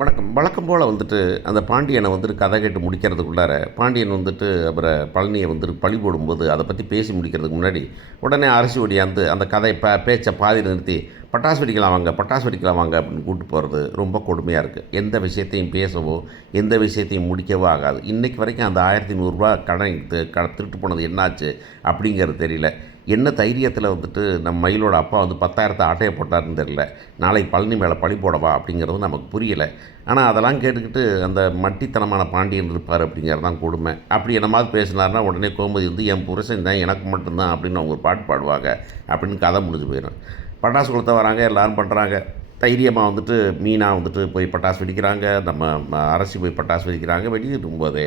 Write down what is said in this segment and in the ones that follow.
வணக்கம். வழக்கம் போல வந்துட்டு, அந்த பாண்டியன வந்துட்டு கதை கேட்டு முடிக்கிறதுக்குள்ளார, பாண்டியன் வந்துட்டு அப்புறம் பழனிய வந்துட்டு பழி போடும்போது, அத பத்தி பேசி முடிக்கிறதுக்கு முன்னாடி, உடனே அரசி ஓடியாந்து அந்த கதை பேச்ச பாதியில நிறுத்தி, "பட்டாசு வெடிக்கலாம் வாங்க, பட்டாசு வெடிக்கலாம் வாங்க" அப்படின்னு கூட்டு போறது ரொம்ப கொடுமையா இருக்கு. எந்த விஷயத்தையும் பேசவோ, எந்த விஷயத்தையும் முடிக்கவோ ஆகாது. இன்னைக்கு வரைக்கும் அந்த ரூ. 1500 கடன் திருட்டு போனது என்னாச்சு அப்படிங்கிறது தெரியல. என்ன தைரியத்தில வந்துட்டு நம்ம மயிலோட அப்பா வந்து 10,000 ஆட்டைய போட்டாருன்னு தெரியல. நாளைக்கு பழனி மேல பழி போடவா அப்படிங்கிறது நமக்கு புரியல. ஆனா, அதெல்லாம் கேட்டுக்கிட்டு அந்த மட்டித்தனமான பாண்டியன் இருப்பார் அப்படிங்கிறது தான் கொடுமை. அப்படி என்னமாவது பேசினாருன்னா, உடனே கோமதி வந்து என் புருஷன் தான் எனக்கு மட்டும் தான் அப்படின்னு அவங்க ஒரு பாட்டு பாடுவாங்க அப்படின்னு கதை முடிஞ்சு போயிடும். பட்டாசு கொளுத்த வராங்க, எல்லாரும் பண்ணுறாங்க. தைரியமா வந்துட்டு மீனா வந்துட்டு போய் பட்டாசு வெடிக்கிறாங்க. நம்ம அரசி போய் பட்டாசு வெடிக்கிறாங்க. வெடிச்சிட்டு இருக்கும்போதே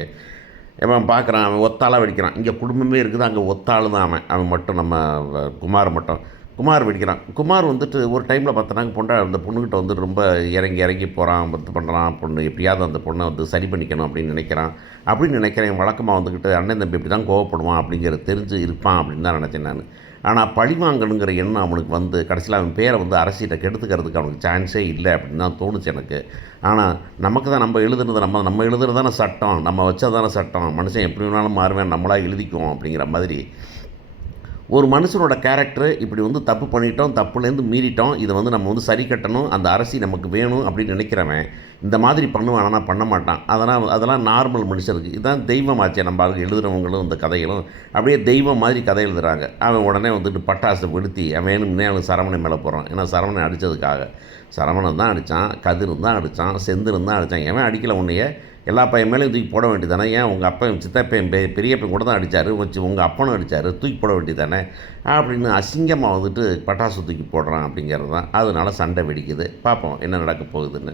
அவன் பார்க்குறான், அவன் ஒத்தாளா வெடிக்கிறான். இங்கே குடும்பமே இருக்குது, அங்கே ஒத்தாளு தான் அவன். அவன் மட்டும் நம்ம குமார் மட்டும். குமார் வெடிக்கிறான். குமார் வந்துட்டு ஒரு டைமில் பார்த்தோன்னா அந்த பொண்ணுக்கிட்ட வந்து ரொம்ப இறங்கி இறங்கி போகிறான், இது பண்ணுறான். பொண்ணு எப்படியாவது அந்த பொண்ணை வந்து சரி பண்ணிக்கணும் அப்படின்னு நினைக்கிறான். அப்படின்னு நினைக்கிறேன் வழக்கமாக வந்துக்கிட்டு அண்ணன் தம்பி இப்படி தான் கோவப்படுவான் அப்படிங்கிறது தெரிஞ்சு இருப்பான் அப்படின்னு தான் நினச்சேன் நான். ஆனால் பழி வாங்கணுங்கிற எண்ணம் அவனுக்கு வந்து கடைசியில் அவன் பேரை வந்து அரசியலை கெடுத்துக்கிறதுக்கு அவனுக்கு சான்ஸே இல்லை அப்படின்னு தான் தோணுச்சு எனக்கு. ஆனால் நமக்கு தான் நம்ம எழுதுனது நம்ம எழுதுறது தானே சட்டம், நம்ம வச்சது தானே சட்டம், மனுஷன் எப்படி வேணாலும் மாறுவேன், நம்மளா எழுதிக்குவோம் அப்படிங்கிற மாதிரி ஒரு மனுஷனோட கேரக்டர் இப்படி வந்து தப்பு பண்ணிட்டோம், தப்புலேருந்து மீறிட்டோம், இதை வந்து நம்ம வந்து சரி கட்டணும், அந்த அரசி நமக்கு வேணும் அப்படின்னு நினைக்கிறவன் இந்த மாதிரி பண்ணுவான். ஆனால் பண்ண மாட்டான். அதெல்லாம் நார்மல் மனுஷருக்கு. இதுதான் தெய்வமாச்சே. நம்ம ஆளுங்க எழுதுகிறவங்களும் இந்த கதைகளும் அப்படியே தெய்வம் மாதிரி கதை எழுதுகிறாங்க. அவன் உடனே வந்துட்டு பட்டாசை வெடுத்தி அவன் வேணும்னே அவனுக்கு சரவணன் மேலே போகிறான். ஏன்னா சரவணன் அடித்ததுக்காக. சரவணன் தான் அடித்தான், கதிர் தான் அடித்தான், செந்திரன் தான் அடித்தான். எவன் அடிக்கலை உன்னைய? எல்லா பையன் மேலேயும் தூக்கி போட வேண்டியது தானே? ஏன் உங்கள் அப்பா சித்தப்பையன் பெரியப்பையன் கூட தான் அடித்தார், வச்சு உங்கள் அப்பனும் அடித்தார், தூக்கி போட வேண்டியது தானே அப்படின்னு அசிங்கமாக வந்துட்டு பட்டாசு தூக்கி போடுறான் அப்படிங்கிறது தான். அதனால சண்டை வெடிக்குது. பார்ப்போம் என்ன நடக்க போகுதுன்னு.